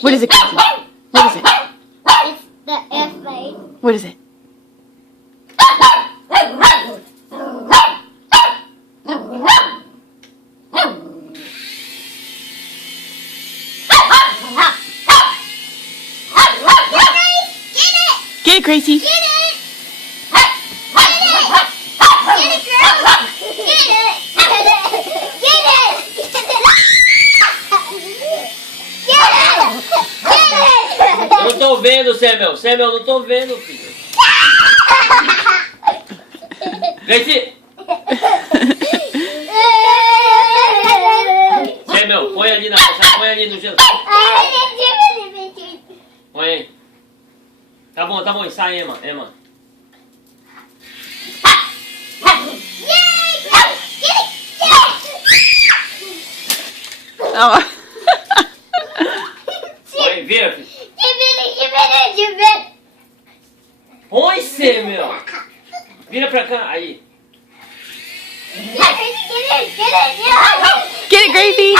What is it, Gracie? What is it? It's the F-face. What is it? Get it, Gracie. Get it! Get it! Get it, girl! Get it! Get it! Get it! Get it! Eu não tô vendo, Samuel. Samuel, não tô vendo, filho. Gracie! Samuel, põe ali põe ali no gelo. Põe aí. Tá bom, sai, Emma. Oh. Põe, vira, filho. Give it! Põe, Samuel. Vira pra cá, aí. Get it, Gracie.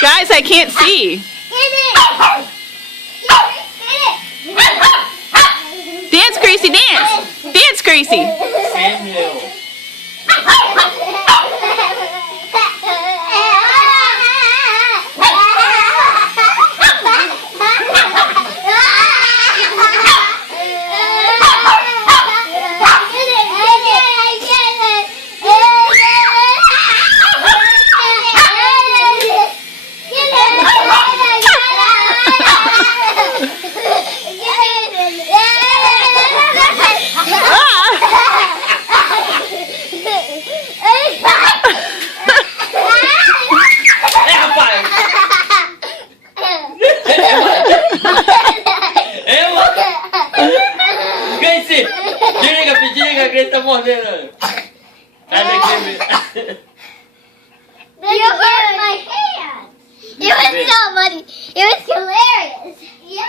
Guys, I can't see. Dance, Gracie, dance. Dance, Gracie. Samuel. Gracie! Desliga, a Gracie tá mordendo. Sai daqui, You hurt my hand. It was so funny. It was hilarious.